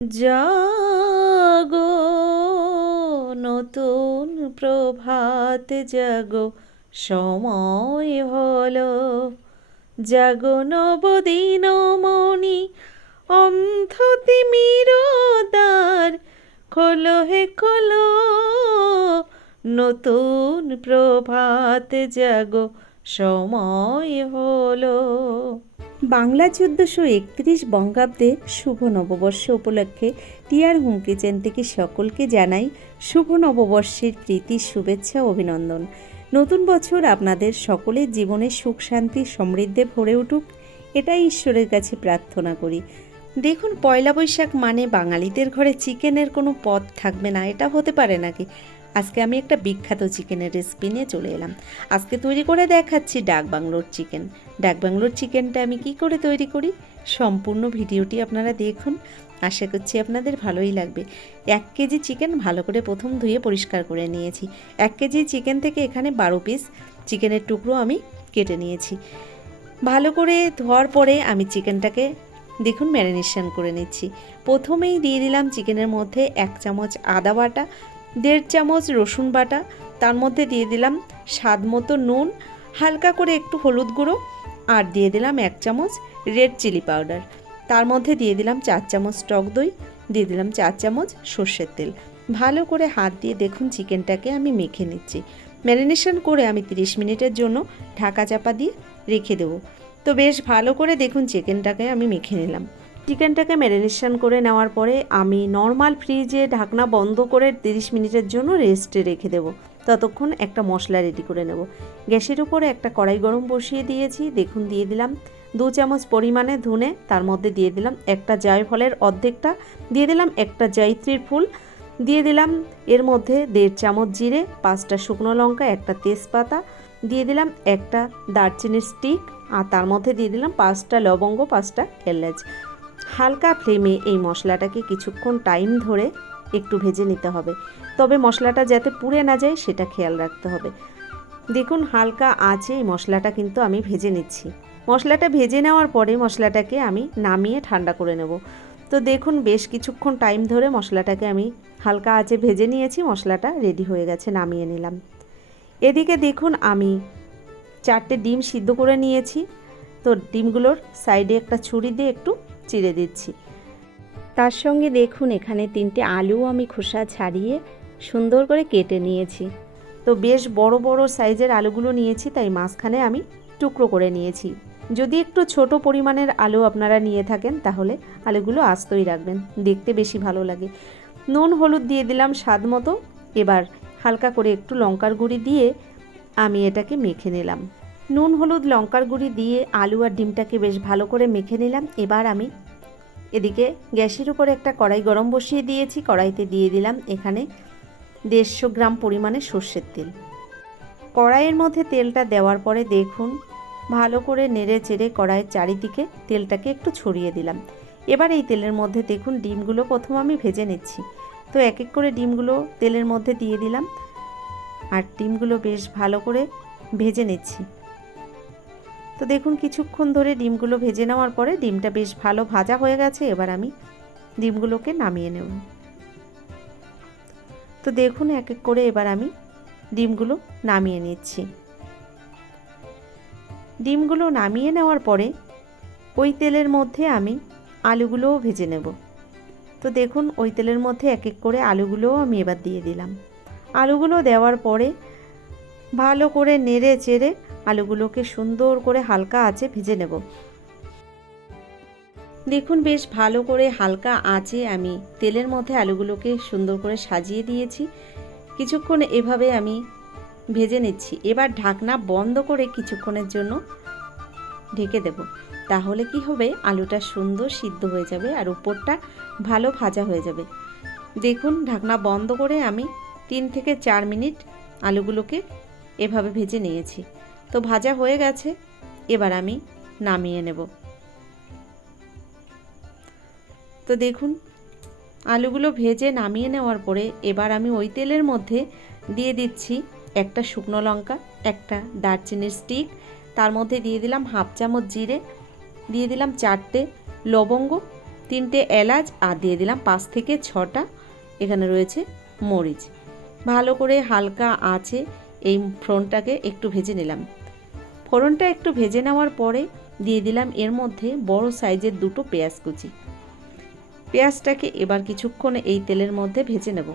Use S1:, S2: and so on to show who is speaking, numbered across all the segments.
S1: জাগো, নতুন প্রভাত জাগো, সময় হলো। জাগো নবদিন মণি অন্ধ তিমিরদার খোলো হে খোলো, নতুন প্রভাত জাগো, সময় হলো। বাংলা চোদ্দোশো একত্রিশ বঙ্গাব্দে শুভ নববর্ষ উপলক্ষে টিয়ার হোম কিচেন থেকে সকলকে জানাই শুভ নববর্ষের প্রীতি, শুভেচ্ছা, অভিনন্দন। নতুন বছর আপনাদের সকলের জীবনে সুখ, শান্তি, সমৃদ্ধে ভরে উঠুক, এটাই ঈশ্বরের কাছে প্রার্থনা করি। দেখুন, পয়লা বৈশাখ মানে বাঙালিদের ঘরে চিকেনের কোনো পদ থাকবে না, এটা হতে পারে নাকি? আজকে আমি একটা বিখ্যাত চিকেনের রেসিপি নিয়ে চলে এলাম। আজকে তৈরি করে দেখাচ্ছি ডাক বাংলোর চিকেন। ডাক বাংলোর চিকেনটা আমি কি করে তৈরি করি? সম্পূর্ণ ভিডিওটি আপনারা দেখুন। আশা করছি আপনাদের ভালোই লাগবে। এক কেজি চিকেন ভালো করে প্রথম ধুয়ে পরিষ্কার করে নিয়েছি। এক কেজি চিকেন থেকে এখানে বারো পিস চিকেনের টুকরো আমি কেটে নিয়েছি। ভালো করে ধোয়ার পরে আমি চিকেনটাকে দেখুন ম্যারিনেশন করে নিচ্ছি। প্রথমেই দিয়ে দিলাম চিকেনের মধ্যে এক চামচ আদা বাটা দেড় চামচ রসুন বাটা, তার মধ্যে দিয়ে দিলাম স্বাদ মতো নুন, হালকা করে একটু হলুদ গুঁড়ো আর দিয়ে দিলাম এক চামচ রেড চিলি পাউডার। তার মধ্যে দিয়ে দিলাম চার চামচ টক দই, দিয়ে দিলাম চার চামচ সর্ষের তেল। ভালো করে হাত দিয়ে দেখুন চিকেনটাকে আমি মেখে নিচ্ছি। ম্যারিনেশন করে আমি 30 মিনিটের জন্য ঢাকা চাপা দিয়ে রেখে দেবো। তো বেশ ভালো করে দেখুন চিকেনটাকে আমি মেখে নিলাম। চিকেনটাকে ম্যারিনেশন করে নেওয়ার পরে আমি নর্মাল ফ্রিজে ঢাকনা বন্ধ করে 30 মিনিটের জন্য রেস্টে রেখে দেবো। ততক্ষণ একটা মশলা রেডি করে নেব। গ্যাসের উপরে একটা কড়াই গরম বসিয়ে দিয়েছি। দেখুন, দিয়ে দিলাম দু চামচ পরিমাণে ধুনে, তার মধ্যে দিয়ে দিলাম একটা জয়ফলের অর্ধেকটা, দিয়ে দিলাম একটা জয়ত্রীর ফুল, দিয়ে দিলাম এর মধ্যে দেড় চামচ জিরে, পাঁচটা শুকনো লঙ্কা, একটা তেজপাতা, দিয়ে দিলাম একটা দারচিনির স্টিক আর তার মধ্যে দিয়ে দিলাম পাঁচটা লবঙ্গ, পাঁচটা এলাচ। হালকা ফ্লেমে এই মশলাটাকে কিছুক্ষণ টাইম ধরে একটু ভেজে নিতে হবে। তবে মশলাটা যাতে পুড়ে না যায়, সেটা খেয়াল রাখতে হবে। দেখুন, হালকা আছে এই মশলাটা কিন্তু আমি ভেজে নিচ্ছি। মশলাটা ভেজে নেওয়ার পরে মশলাটাকে আমি নামিয়ে ঠান্ডা করে নেব। তো দেখুন, বেশ কিছুক্ষণ টাইম ধরে মশলাটাকে আমি হালকা আঁচে ভেজে নিয়েছি, মশলাটা রেডি হয়ে গেছে, নামিয়ে নিলাম। এদিকে দেখুন, আমি চারটে ডিম সিদ্ধ করে নিয়েছি। তো ডিমগুলোর সাইডে একটা ছুরি দিয়ে একটু চিড়ে দিচ্ছি। তার সঙ্গে দেখুন এখানে তিনটে আলু আমি খোসা ছাড়িয়ে সুন্দর করে কেটে নিয়েছি। তো বেশ বড় বড় সাইজের আলুগুলো নিয়েছি, তাই মাঝখানে আমি টুকরো করে নিয়েছি। যদি একটু ছোট পরিমাণের আলু আপনারা নিয়ে থাকেন, তাহলে আলুগুলো আস্তই রাখবেন, দেখতে বেশি ভালো লাগে। নুন, হলুদ দিয়ে দিলাম স্বাদ মতো। এবার হালকা করে একটু লঙ্কার গুঁড়ি দিয়ে আমি এটাকে মেখে নিলাম। নুন, হলুদ, লঙ্কার গুঁড়ি দিয়ে আলু আর ডিমটাকে বেশ ভালো করে মেখে নিলাম। এবার আমি এদিকে গ্যাসের উপরে একটা কড়াই গরম বসিয়ে দিয়েছি। কড়াইতে দিয়ে দিলাম এখানে দেড়শো গ্রাম পরিমাণে সর্ষের তেল। কড়াইয়ের মধ্যে তেলটা দেওয়ার পরে দেখুন, ভালো করে নেড়ে চেড়ে কড়াইয়ের চারিদিকে তেলটাকে একটু ছড়িয়ে দিলাম। এবার এই তেলের মধ্যে দেখুন, ডিমগুলো প্রথম আমি ভেজে নিচ্ছি। তো এক এক করে ডিমগুলো তেলের মধ্যে দিয়ে দিলাম। আর ডিমগুলো বেশ ভালো করে ভেজে নিচ্ছি। তো দেখুন, কিছুক্ষণ ধরে ডিমগুলো ভেজে নেওয়ার পরে ডিমটা বেশ ভালো ভাজা হয়ে গেছে, এবার আমি ডিমগুলোকে নামিয়ে নেব। তো দেখুন, এক এক করে এবার আমি ডিমগুলো নামিয়ে নিচ্ছি। ডিমগুলো নামিয়ে নেওয়ার পরে ওই তেলের মধ্যে আমি আলুগুলোও ভেজে নেব। তো দেখুন, ওই তেলের মধ্যে এক এক করে আলুগুলোও আমি এবার দিয়ে দিলাম। আলুগুলো দেওয়ার পরে ভালো করে নেড়ে চেড়ে আলুগুলোকে সুন্দর করে হালকা আঁচে ভেজে নেব। দেখুন, বেশ ভালো করে হালকা আঁচে আমি তেলের মধ্যে আলুগুলোকে সুন্দর করে সাজিয়ে দিয়েছি। কিছুক্ষণ এভাবে আমি ভেজে নিচ্ছি। এবার ঢাকনা বন্ধ করে কিছুক্ষণের জন্য ঢেকে দেব। তাহলে কি হবে? আলুটা সুন্দর সিদ্ধ হয়ে যাবে আর উপরটা ভালো ভাজা হয়ে যাবে। দেখুন, ঢাকনা বন্ধ করে আমি তিন থেকে চার মিনিট আলুগুলোকে এভাবে ভেজে নিয়েছি। তো ভাজা হয়ে গেছে। এবার আমি নামিয়ে নেব। তো দেখুন, আলুগুলো ভেজে নামিয়ে নেওয়ার পরে এবার আমি ওই তেলের মধ্যে দিয়ে দিচ্ছি একটা শুকনো লঙ্কা, একটা দারচিনির স্টিক তার মধ্যে দিয়ে দিলাম হাফ চামচ জিরে, দিয়ে দিলাম চারটে লবঙ্গ, তিনটে এলাচ আর দিয়ে দিলাম পাঁচ থেকে ছটা এখানে রয়েছে মরিচ। ভালো করে হালকা আঁচে এই ফ্রনটাকে একটু ভেজে নিলাম। ফোড়নটা একটু ভেজে নেওয়ার পরে দিয়ে দিলাম এর মধ্যে বড় সাইজের দুটো পেঁয়াজ কুচি। পেঁয়াজটাকে এবার কিছুক্ষণ এই তেলের মধ্যে ভেজে নেব।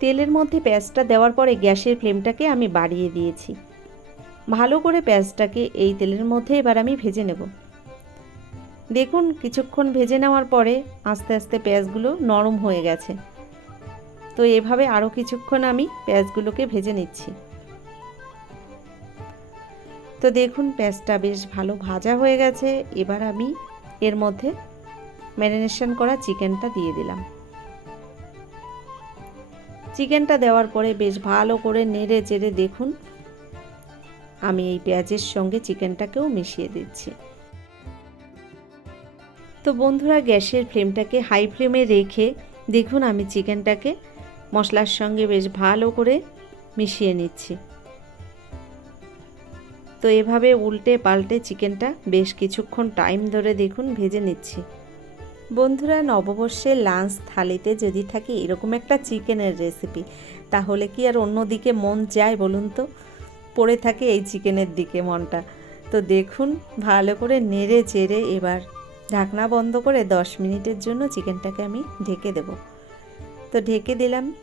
S1: তেলের মধ্যে পেঁয়াজটা দেওয়ার পরে গ্যাসের ফ্লেমটাকে আমি বাড়িয়ে দিয়েছি। ভালো করে পেঁয়াজটাকে এই তেলের মধ্যে এবার আমি ভেজে নেব। দেখুন, কিছুক্ষণ ভেজে নেওয়ার পরে আস্তে আস্তে পেঁয়াজগুলো নরম হয়ে গেছে। তো এভাবে আরও কিছুক্ষণ আমি পেঁয়াজগুলোকে ভেজে নিচ্ছি। তো দেখুন, পেঁয়াজটা বেশ ভালো ভাজা হয়ে গেছে। এবার আমি এর মধ্যে ম্যারিনেশন করা চিকেনটা দিয়ে দিলাম। চিকেনটা দেওয়ার পরে বেশ ভালো করে নেড়ে চেড়ে দেখুন। আমি এই পেঁয়াজের সঙ্গে চিকেনটাকেও মিশিয়ে দিচ্ছি। তো বন্ধুরা, গ্যাসের ফ্লেমটাকে হাই ফ্লেমে রেখে দেখুন আমি চিকেনটাকে মশলার সঙ্গে বেশ ভালো করে মিশিয়ে নিচ্ছি। তো এভাবে উল্টে পাল্টে চিকেনটা বেশ কিছুক্ষণ টাইম ধরে দেখুন, ভেজে নিচ্ছি। বন্ধুরা নববর্ষের লাঞ্চ থালিতে যদি থাকে এরকম একটা চিকেনের রেসিপি তাহলে কি আর অন্যদিকে মন যায় বলুন তো? পড়ে থাকে এই চিকেনের দিকে মনটা। তো দেখুন, ভালো করে নেড়ে চেড়ে এবার ঢাকনা বন্ধ করে দশ মিনিটের জন্য চিকেনটাকে আমি ঢেকে দেব। তো ঢেকে দিলাম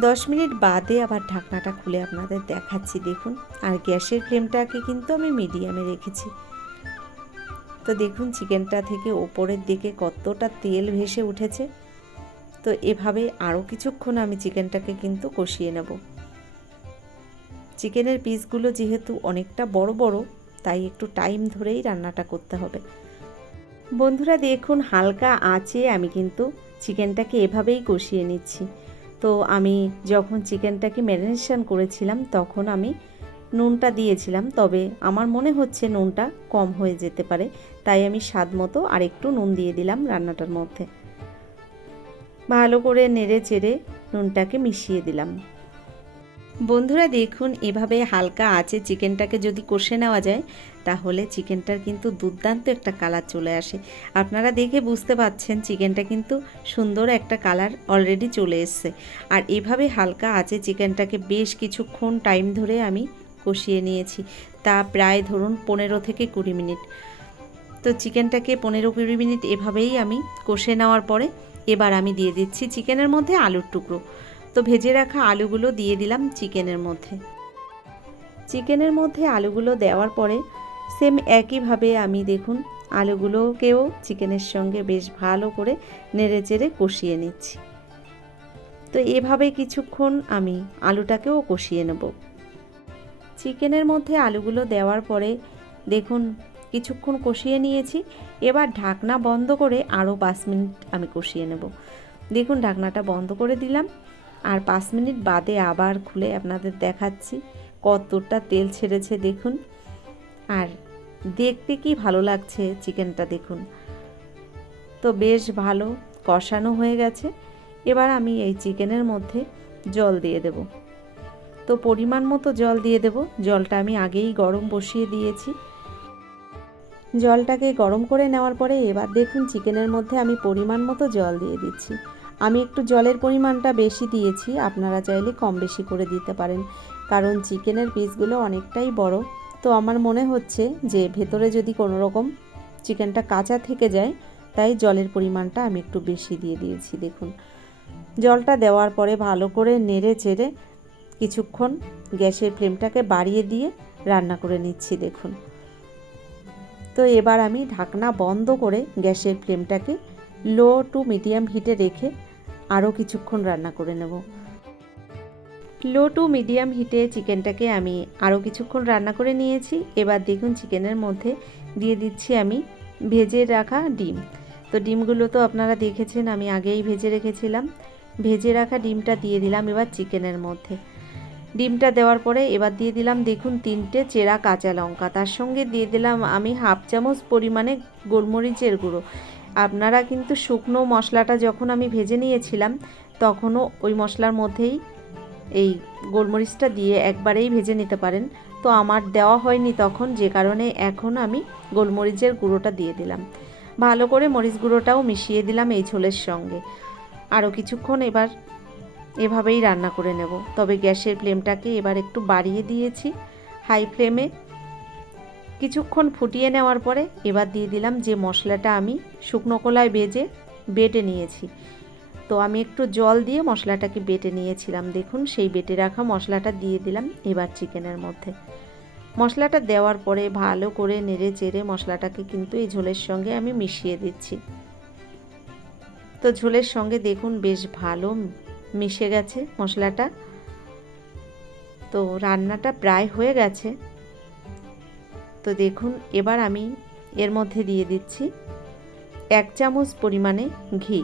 S1: দশ মিনিট বাদে আবার ঢাকনাটা খুলে আপনাদের দেখাচ্ছি, দেখুন। আর গ্যাসের ফ্লেমটাকে কিন্তু আমি মিডিয়ামে রেখেছি। তো দেখুন, চিকেনটা থেকে ওপরের দিকে কতটা তেল ভেসে উঠেছে। তো এভাবে আরও কিছুক্ষণ আমি চিকেনটাকে কিন্তু কষিয়ে নেব। চিকেনের পিসগুলো যেহেতু অনেকটা বড় বড়, তাই একটু টাইম ধরেই রান্নাটা করতে হবে। বন্ধুরা, দেখুন, হালকা আঁচে আমি কিন্তু চিকেনটাকে এভাবেই কষিয়ে নিচ্ছি। তো আমি যখন চিকেনটাকে ম্যারিনেশন করেছিলাম, তখন আমি নুনটা দিয়েছিলাম। তবে আমার মনে হচ্ছে নুনটা কম হয়ে যেতে পারে, তাই আমি স্বাদ মতো আর একটু নুন দিয়ে দিলাম রান্নাটার মধ্যে। ভালো করে নেড়ে চেড়ে নুনটাকে মিশিয়ে দিলাম। বন্ধুরা দেখুন, এভাবে হালকা আছে চিকেনটাকে যদি কষে নেওয়া যায় তাহলে চিকেনটার কিন্তু দুর্দান্ত একটা কালার চলে আসে। আপনারা দেখে বুঝতে পাচ্ছেন চিকেনটা কিন্তু সুন্দর একটা কালার অলরেডি চলে এসছে। আর এভাবে হালকা আছে চিকেনটাকে বেশ কিছুক্ষণ টাইম ধরে আমি কষিয়ে নিয়েছি। তা প্রায় ধরুন পনেরো থেকে কুড়ি মিনিট। তো চিকেনটাকে পনেরো কুড়ি মিনিট এভাবেই আমি কষে নেওয়ার পরে এবার আমি দিয়ে দিচ্ছি চিকেনের মধ্যে আলুর টুকরো। তো ভেজে রাখা আলুগুলো দিয়ে দিলাম চিকেনের মধ্যে। চিকেনের মধ্যে আলুগুলো দেওয়ার পরে সেম একইভাবে আমি দেখুন আলুগুলোকেও চিকেনের সঙ্গে বেশ ভালো করে নেড়ে চেড়ে কষিয়ে নিচ্ছি। তো এভাবে কিছুক্ষণ আমি আলুটাকেও কষিয়ে নেব। চিকেনের মধ্যে আলুগুলো দেওয়ার পরে দেখুন কিছুক্ষণ কষিয়ে নিয়েছি। এবার ঢাকনা বন্ধ করে আরও পাঁচ মিনিট আমি কষিয়ে নেব। দেখুন ঢাকনাটা বন্ধ করে দিলাম। আর পাঁচ মিনিট বাদে আবার খুলে আপনাদের দেখাচ্ছি কতটা তেল ছেড়েছে দেখুন। আর দেখতে কি ভালো লাগছে চিকেনটা দেখুন। তো বেশ ভালো, কষানো হয়ে গেছে। এবার আমি এই চিকেনের মধ্যে জল দিয়ে দেব। তো পরিমাণ মতো জল দিয়ে দেব। জলটা আমি আগেই গরম বসিয়ে দিয়েছি। জলটাকে গরম করে নেওয়ার পরে এবার দেখুন চিকেনের মধ্যে আমি পরিমাণ মতো জল দিয়ে দিচ্ছি। আমি একটু জলের পরিমাণটা বেশি দিয়েছি, আপনারা চাইলে কম বেশি করে দিতে পারেন। কারণ চিকেনের পিসগুলো অনেকটাই বড়। তো আমার মনে হচ্ছে যে ভেতরে যদি কোনো রকম চিকেনটা কাঁচা থেকে যায়, তাই জলের পরিমাণটা আমি একটু বেশি দিয়ে দিয়েছি, দেখুন। জলটা দেওয়ার পরে ভালো করে নেড়ে চেড়ে কিছুক্ষণ গ্যাসের ফ্লেমটাকে বাড়িয়ে দিয়ে রান্না করে নিচ্ছি, দেখুন। তো এবার আমি ঢাকনা বন্ধ করে গ্যাসের ফ্লেমটাকে লো টু মিডিয়াম হিটে রেখে আরও কিছুক্ষণ রান্না করে নেব। লো টু মিডিয়াম হিটে চিকেনটাকে আমি আরও কিছুক্ষণ রান্না করে নিয়েছি। এবার দেখুন চিকেনের মধ্যে দিয়ে দিচ্ছি আমি ভেজে রাখা ডিম। তো ডিমগুলো তো আপনারা দেখেছেন, আমি আগেই ভেজে রেখেছিলাম। ভেজে রাখা ডিমটা দিয়ে দিলাম এবার চিকেনের মধ্যে। ডিমটা দেওয়ার পরে এবার দিয়ে দিলাম দেখুন তিনটে চেরা কাঁচা লঙ্কা। তার সঙ্গে দিয়ে দিলাম আমি হাফ চামচ পরিমাণে গোলমরিচের গুঁড়ো। আপনারা কিন্তু শুকনো মশলাটা যখন আমি ভেজে নিয়েছিলাম, তখনও ওই মশলার মধ্যেই এই গোলমরিচটা দিয়ে একবারেই ভেজে নিতে পারেন। তো আমার দেওয়া হয়নি তখন, যে কারণে এখন আমি গোলমরিচের গুঁড়োটা দিয়ে দিলাম। ভালো করে মরিচ গুঁড়োটাও মিশিয়ে দিলাম এই ঝোলের সঙ্গে। আরও কিছুক্ষণ এবার এভাবেই রান্না করে নেব। তবে গ্যাসের ফ্লেমটাকে এবার একটু বাড়িয়ে দিয়েছি। হাই ফ্লেমে কিছুক্ষণ ফুটিয়ে নেওয়ার পরে এবার দিয়ে দিলাম যে মশলাটা আমি শুকনো কলায় বেজে বেটে নিয়েছি। তো আমি একটু জল দিয়ে মশলাটাকে বেটে নিয়েছিলাম। দেখুন, সেই বেটে রাখা মশলাটা দিয়ে দিলাম এবার চিকেনের মধ্যে। মশলাটা দেওয়ার পরে ভালো করে নেড়ে চেড়ে মশলাটাকে কিন্তু এই ঝোলের সঙ্গে আমি মিশিয়ে দিচ্ছি। তো ঝোলের সঙ্গে দেখুন, বেশ ভালো মিশে গেছে মশলাটা। তো রান্নাটা প্রায় হয়ে গেছে। তো দেখুন, এবার আমি এর মধ্যে দিয়ে দিচ্ছি এক চামচ পরিমাণে ঘি।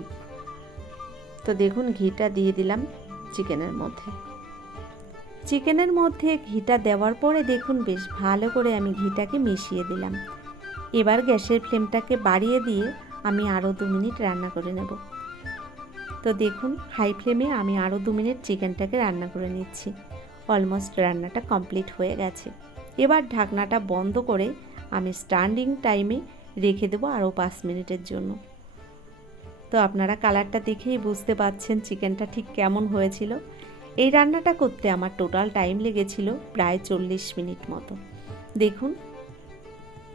S1: তো দেখুন ঘিটা দিয়ে দিলাম চিকেনের মধ্যে। চিকেনের মধ্যে ঘিটা দেওয়ার পরে দেখুন বেশ ভালো করে আমি ঘিটাকে মিশিয়ে দিলাম। এবার গ্যাসের ফ্লেমটাকে বাড়িয়ে দিয়ে আমি আরও দু মিনিট রান্না করে নেব। তো দেখুন হাই ফ্লেমে আমি আরও দু মিনিট চিকেনটাকে রান্না করে নিচ্ছি। অলমোস্ট রান্নাটা কমপ্লিট হয়ে গেছে। এবার ঢাকনাটা বন্ধ করে আমি স্ট্যান্ডিং টাইমে রেখে দেবো আরও পাঁচ মিনিটের জন্য। তো আপনারা কালারটা দেখেই বুঝতে পাচ্ছেন চিকেনটা ঠিক কেমন হয়েছিল। এই রান্নাটা করতে আমার টোটাল টাইম লেগেছিল প্রায় চল্লিশ মিনিট মতো। দেখুন,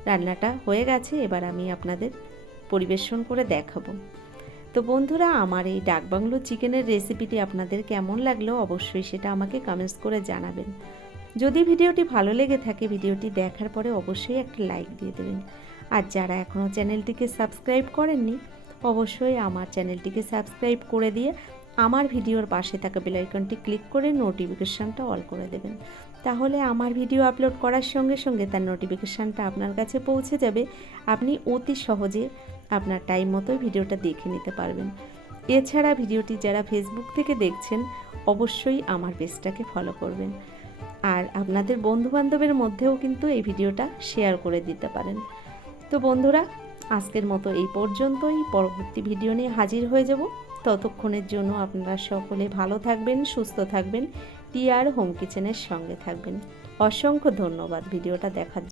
S1: রান্নাটা হয়ে গেছে, এবার আমি আপনাদের পরিবেশন করে দেখাবো। তো বন্ধুরা, আমার এই ডাকবাংলো চিকেনের রেসিপিটি আপনাদের কেমন লাগল অবশ্যই সেটা আমাকে কমেন্টস করে জানাবেন। যদি ভিডিওটি ভালো লেগে থাকে, ভিডিওটি দেখার পরে অবশ্যই একটা লাইক দিয়ে দেবেন। আর যারা এখনও চ্যানেলটিকে সাবস্ক্রাইব করেননি অবশ্যই আমার চ্যানেলটিকে সাবস্ক্রাইব করে দিয়ে আমার ভিডিওর পাশে থাকা বেলাইকনটি ক্লিক করে নোটিফিকেশানটা অল করে দেবেন। তাহলে আমার ভিডিও আপলোড করার সঙ্গে সঙ্গে তার নোটিফিকেশানটা আপনার কাছে পৌঁছে যাবে। আপনি অতি সহজে আপনার টাইম মতো ভিডিওটা দেখে নিতে পারবেন। এছাড়া ভিডিওটি যারা ফেসবুক থেকে দেখছেন, অবশ্যই আমার পেজটাকে ফলো করবেন। আর আপনাদের বন্ধুবান্ধবের মধ্যেও কিন্তু এই ভিডিওটা শেয়ার করে দিতে পারেন। তো বন্ধুরা আজকের মতো এই পর্যন্তই। পরবর্তী ভিডিও নিয়ে হাজির হয়ে যাব। ততক্ষণের জন্য আপনারা সকলে ভালো থাকবেন, সুস্থ থাকবেন। টিআর হোম কিচেনের সঙ্গে থাকবেন। অসংখ্য ধন্যবাদ ভিডিওটা দেখার